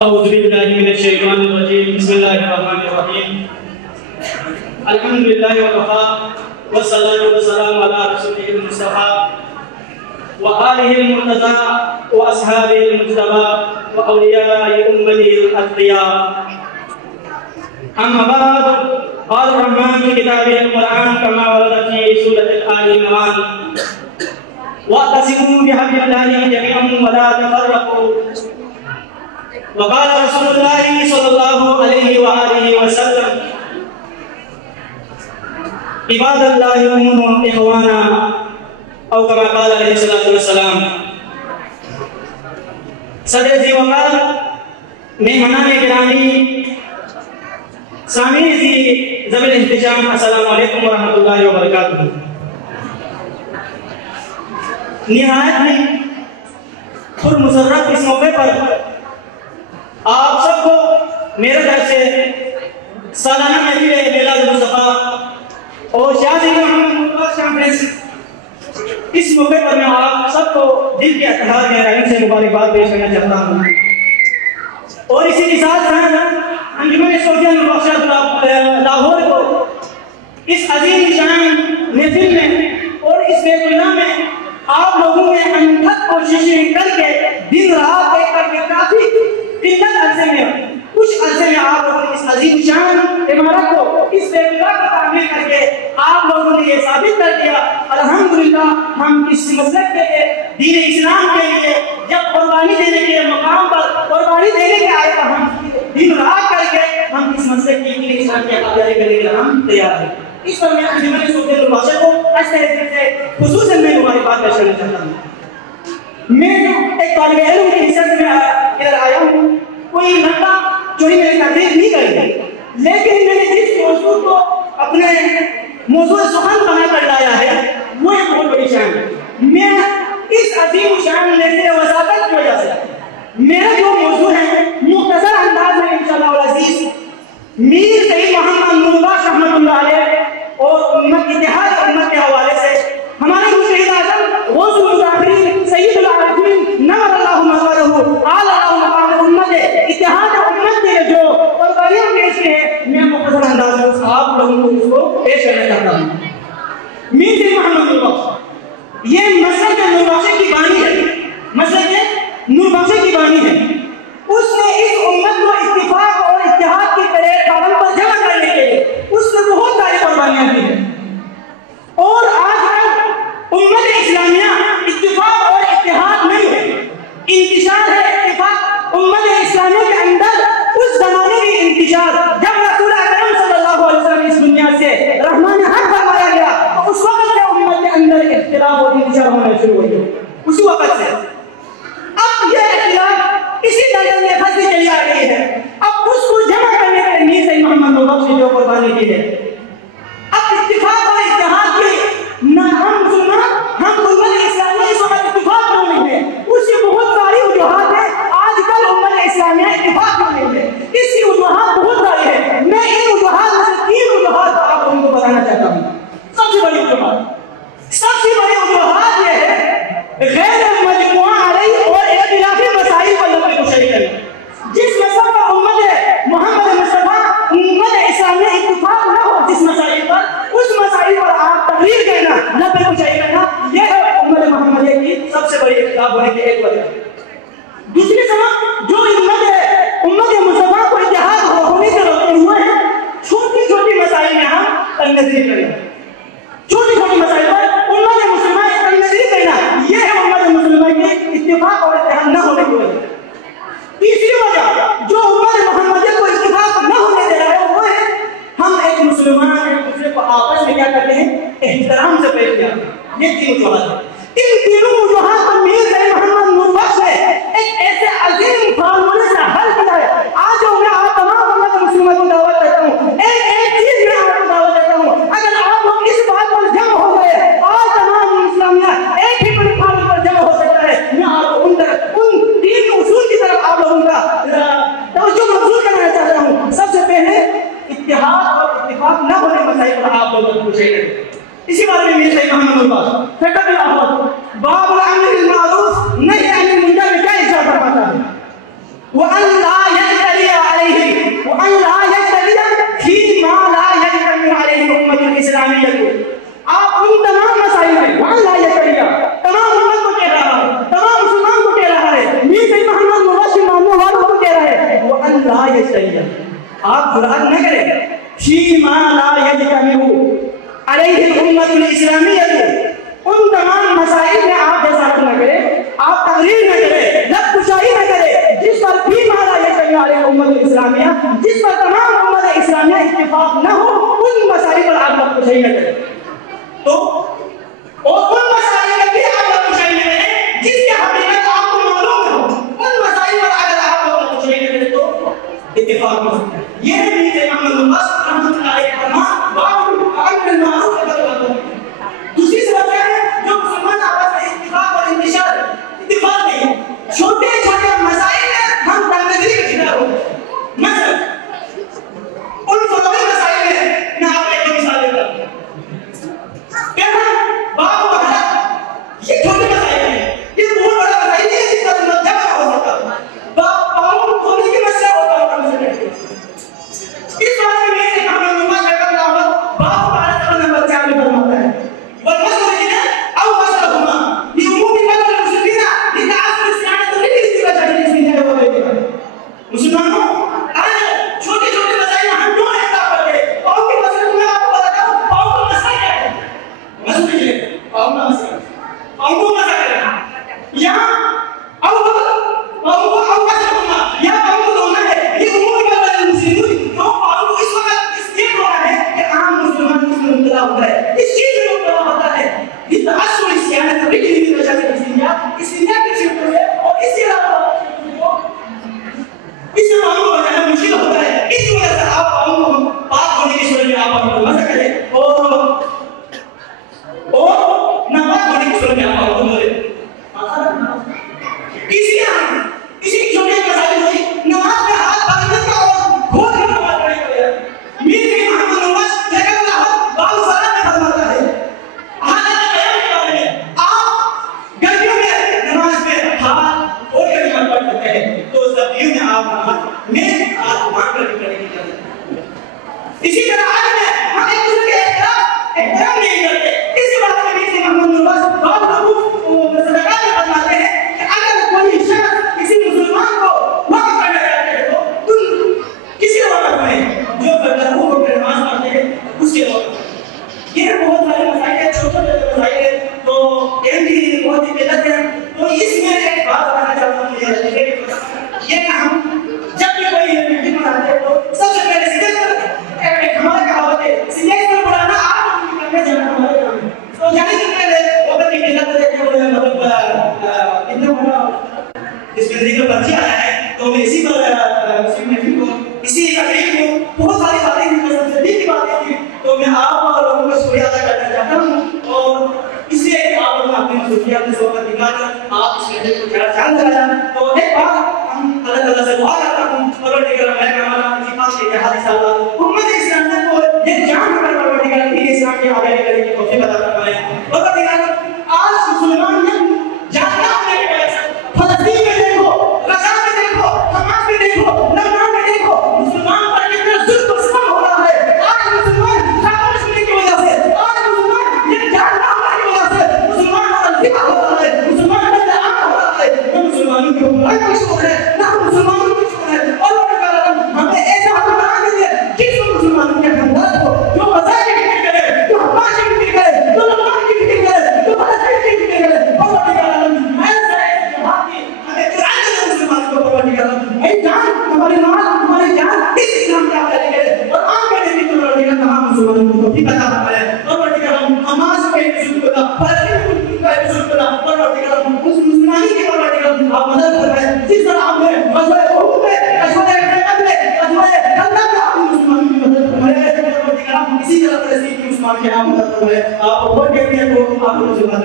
बिस्मिल्लाहिर्रहमानिर्रहीम अल्हम्दुलिल्लाहि वकफ़ा वस्सलातु वस्सलामु अला रसूलिहिल मुस्तफ़ा व आलिहिल मुर्तज़ा व अस्हाबिहिल मुज्तबा व औलियाइ उम्मतिल अत्क़िया। अम्मा बाद क़ाल रहमान फी किताबिहिल क़ुरआन कमा वरद फी सूरतिल आल इमरान वअतसिमू बिहब्लिल्लाहि जमीअन व ला तफ़र्रक़ू। वक़ाल रसूलुल्लाहि सल्लल्लाहु अलैहि व आलिहि वसल्लम इबादल्लाहि उम्मुहुम इख़वाना औ कमा क़ाल अलैहि सल्लल्लाहु अलैहि वसल्लम। सदर जी वक़ाल मेहमानान गिरामी सामीन जी ज़मील इंतजाम अस्सलामु अलैकुम व रहमतुल्लाहि व बरकातुहू। निहायत ही खुरमुसर्रत इस मौके पर आप सबको मेरे तरफ से सालाना महफिल मिलाद मुस्तफ़ा और शादी कॉन्फ्रेंस इस मौके पर मैं आप सबको दिल के अतहार गहराई से मुबारकबाद पेश करना चाहता हूँ। और इसी के साथ अंजुमन सोफिया लाहौर को इस अजीम शान महफिल में और इस बैतुल्लाह में आप लोगों ने अनथक कोशिशें करके दिन रात एक करके काफी कितने अरसे में कुछ अरसे में आप लोगों ने इस अजीम शान इमारत को इस बैतुल्लाह को तामीर करके आप लोगों ने ये साबित कर दिया अल्हम्दुलिल्लाह हम इस मसलक के लिए दीन इस्लाम के लिए जब कुर्बानी देने के मकाम पर कुर्बानी देने के आए तो हम दिन रात करके हम इस मसलक की दीन इस्लाम की आज़ादी करने के लिए हम तैयार हैं। इस पर मैं अंजुमन सोफिया लाहौर को अच्छे से खुसूसन में मुबारकबाद पेश करना चाहता हूँ। मैं एक तालिब इल्म की हैसियत में इधर आया हूँ। कोई लंबा चोरी मेरी तकरीर नहीं करेगी, लेकिन मैंने जिस मौजूद को अपने मौजूद सुखन बनाकर लाया है वो एक बहुत बड़ी शान है। मैं इस अजीम शान में से वसाकत की वजह से मेरा जो मौजूद है मुख्तसर अंदाज में इंशाअल्लाह अज़ीज मीर सईद मोहम्मद नूरबख्श रहमतुल्लाह अलैह और उम्मत इत्तेहाद उम्मत के हवाले से हमारे मुर्शिद आज़म गौसुल मुज़ाहिरीन सय्यदुल आरिफीन नव्वरल्लाहु मज़हरहु आला मकाम उम्मत इत्तेहाद उम्मत के जो कुर्बानियां पेश की है मैं मुख्तसर अंदाज में आप लोगों को इसको पेश करना चाहता हूं। मीर सईद मोहम्मद नूरबख्श ये मसलक नूरबख्श की बानी है, मसलक नूरबख्श की बानी है। उसने इस उम्मत को इत्तिफाक और इत्तेहाद की पैगाम पर जमा करने के लिए उसने बहुत सारी कुर्बानियां दी हैं और आज उम्मत इस्लामिया इत्तिफाक और इत्तेहाद नहीं है, इंतिशार है। इत्तिफाक उम्मत इस्लामिया के अंदर उस ज़माने की इंतिशार जब रसूल अकरम सल्लल्लाहु अलैहि वसल्लम इस दुनिया से रहमान हक फरमाया गया तो उस वक्त से उम्मत के अंदर इख्तिलाफ और इंतिशार होना शुरू हुई, उसी वक्त से। अब ये इख्तिलाफ इसी तरह में फंसी चली आ गई है। अब उसको जमा करने के लिए मीर सईद मोहम्मद नूरबख्श ने जो कुर्बानी दी है, अब इत्तिफाक और इत्तेहाद की ना हम मुसलमान हम उम्मत इस्लामिया इस वक्त इत्तिफाक क्यों नहीं है, उसकी बहुत सारी वजूहात है। आजकल उम्मत इस्लामिया इत्तिफाक क्यों नहीं है, इसकी वजूहात बहुत सारी है। मैं इन वजूहात में से 3 वजूहात आप लोगों को बताना चाहता हूँ। सबसे बड़ी वजूहात ये है गैर मजमुआ अलैहि और इख्तिलाफी मसाइल पर लंबी गुफ्तगू करना। जिस मसले पर उम्मत मोहम्मद मुस्तफा उम्मत इस्लामिया इत्तिफाक न हो जिस मसाइल पर, उस मसाइल पर आप तकरीर करना लंबी गुफ्तगू करना, यह है उम्मत मोहम्मदिया की सबसे बड़ी इख्तिलाफ होने की एक वजह। दूसरी सबब जो उम्मत मुस्तफा को इत्तेहाद होने से रोके हुए हैं, छोटी छोटी मसाइल में हम तंगनज़री करना, छोटी छोटी मसाइल पर उम्मत मुस्लिमा तंगनज़री करना, यह है उम्मत मुस्लिमा की इत्तिफाक और इत्तेहाद न होने की वजह। तीसरी वजह जो उम्मत मोहम्मदिया को इत्तिफाक न होने दे रहा है वो है हम एक मुसलमान एक दूसरे को आपस में क्या करते हैं, एहतराम से पेश किया। ये 3 वजूहात है। इन तीनों वजूहात पर मीर सईद मोहम्मद नूरबख्श ने एक ऐसे अजीम फार्मूले से हल किया है। आज मैं आप तमाम उम्मत मुस्लिमा को दावत देता हूँ, एक चीज में आपको दावत देता हूँ, अगर आप लोग इस बात पर जमा हो गए, आज तमाम इस्लामिया एक ही प्लेटफॉर्म पर जमा हो सकता है। मैं आपको उन 3 उसूल की तरफ आप लोगों का तवज्जो मबसूर कराना चाहता हूँ। सबसे पहले इत्तेहाद और इत्तिफाक न होने मसाइल पर आप लोगों को पूछेंगे। इसी बारे में मीर सईद मोहम्मद नूरबख्श बाबुल अम्र बिल मारूफ नही अनिल मुनकर में क्या इरशाद फरमाता है, वो अल्लाह अलैहि उम्मतुल इस्लामिय्या, उन तमाम मसाइल में आप जज़ात न करें, आप तकरीर न करें, लबकुशाई न करें, जिस पर भी माला ये कहीं अलैहि उम्मतुल इस्लामिय्या, जिस पर तमाम उम्मत इस्लामिया इत्तिफाक न हो, उन मसाइल पर आप लबकुशाई न करें। तो और उन मसाइल में भी आप लबकुशाई न करें जिसकी हकीकत आपको मालूम हो, उन मसाइल पर अगर आप लबकुशाई न करें तो इत्तिफाक हो सकता है। ये नहीं है अहमद बस रहमतुल्लाह अलैहि फरमान बाबुल अमर मारूफ दूसरी सबब क्या है, जो मुसलमान आपस में इत्तिफाक और इंतशार इत्तिफाक नहीं है, छोटे छोटे मसाइल में हम तनज़ीर का शिकार हो। मतलब उन फौरी मसाइल में मैं आपको एक मिसाल देता हूँ। कहना बाप बहरा, ये छोटे मसाइल हैं, ये बहुत बड़ा मसाइल है जिसका मध्य हो सकता है। बाप पाँव धोने की मसला होता है इस बारे में एक हम नुमा शक्ल लावा बाप बहरा का नंबर 4 में फरमाता है, वल मसलना औ मसलहुमा ये उम्मी मसल मुस्लिमीना लिताअस इस्लाम तो नहीं किसी का चाहिए इसमें है वो है मुसलमानों। आज छोटे छोटे मसाइल हम क्यों इख्तिलाफ करते हैं? पाँव के मसले में आपको बताता हूं, पाँव का मसला क्या है, मसले ये पाँव का मसला, पाँव को मसला है यहाँ औ पाँव को औ मसलहुमा यहाँ पाँव को धोना है, ये उम्मी मसल मुस्लिमीन क्यों पाँव को इस वक्त इसलिए धोना है कि आम मुसलमान इसमें मुब्तला होता है, इस चीज में मुब्तला होता है। लिताअस्सुल इस्यान तभी की वजह से इसलिए की शिफ्ट है और इसके अलावा इससे पाँव को बचाना मुश्किल होता है। इस वजह से आप पाँव को पाक होने की सूरत में आप पाँव को मसा करें और नापाक होने की सूरत में आप पाँव को धोए। इसी की छोटी मसाइल हुई नमाज में हाथ बांधने का और घोट कर नमाज पढ़ने का है। मीर की मोहम्मद नवाज जगह अल्लाह बाबू सलाम में फरमाता है हाथ कयाम के बारे में, आप गर्मियों में नमाज में हाथ और कर नमाज पढ़ सकते हैं, तो सर्दियों में आप नमाज में हाथ बांध कर करने की जरूरत है। इसी तरह आज में हम एक दूसरे के एहतराम नहीं करते, इसी बात में मीर की मोहम्मद नवाज बाबू सदका में फरमाते हैं कि अगर कोई शख्स किसी मुसलमान को वक़्फ़ करना चाहते हैं तो तुम किसी वक़्फ़ में जो लहू होकर नमाज पढ़ते हैं उसके वक़्फ़। ये बहुत सारे मसाइल हैं, छोटे-छोटे मसाइल हैं, तो टाइम की बहुत ही किल्लत है, तो इसमें एक बात बताना चाहता हूँ ये हम जब भी कोई मीटिंग बनाते हैं तो सबसे पहले सीधे एक हमारा कहावत है सीधे पर बुलाना आप करने जाना हमारे काम है। तो जाने से पहले वक़्त की किल्लत देखते हुए मतलब इतना बड़ा इस बिल्डिंग का पर्ची आया है, तो मैं इसी पर इसी तकरीर को बहुत सारी बातें थी, सबसे दिल की बातें थी, तो मैं आप लोगों का शुक्रिया अदा करना चाहता हूँ और इसलिए आप लोग अपनी मसरूफियत में वक़्त निकालकर आप इस मीटिंग को थोड़ा ध्यान लगाना। तो एक बात हम अल्लाह ताला से दुआ करता हूँ परवरदिगार मैं हमारा इतिफाक से जहां इंशाअल्लाह उम्मत इस्लाम को ये जान कर परवरदिगार की इस्लाम के आगे लेकर के तौफीक अता फरमाए। परवरदिगार आज मुसलमान ने जानना होने के वजह से फलस्तीन में देखो, गजा में देखो, हमास में देखो, लबनान में देखो, मुसलमान पर कितना जुल्म सितम हो रहा है। आज मुसलमान खामोश होने की वजह से, आज मुसलमान ये जानना होने की वजह से मुसलमान और जिबा हो रहा है, मुसलमान का आम हो रहा है, वो मुसलमानों के ऊपर मशहूर है ना मुसलमानों की मशहूर है। और हमें ऐसा बना दीजिए जिस मुसलमानों के अंदर हो जो मसाजिद की फिक्र करे, जो हमास की फिक्र करे, जो लबनान की फिक्र करे, जो फलस्तीन की फिक्र करे, परवरदिगार मैं से बाकी हमें कुरान के मुसलमानों को परवरदिगार ऐ जान हमारे माल हमारी जान इस इस्लाम के आगे लेके और आम करने की परवरदिगार तमाम मुसलमानों को भी पता है। परवरदिगार हमास के जुल्म का फलस्तीन का जुल्म का परवरदिगार उस मुसलमानी के परवरदिगार आप मदद कर रहे हैं जिस तरह आपने मसले हुकूक में मसले कदम में आप मुसलमानों की मदद कर रहे हैं। परवरदिगार इसी तरह फलस्तीन के मुसलमान के आप मदद कर रहे हैं। आप वोट देते हैं तो आप मुसलमान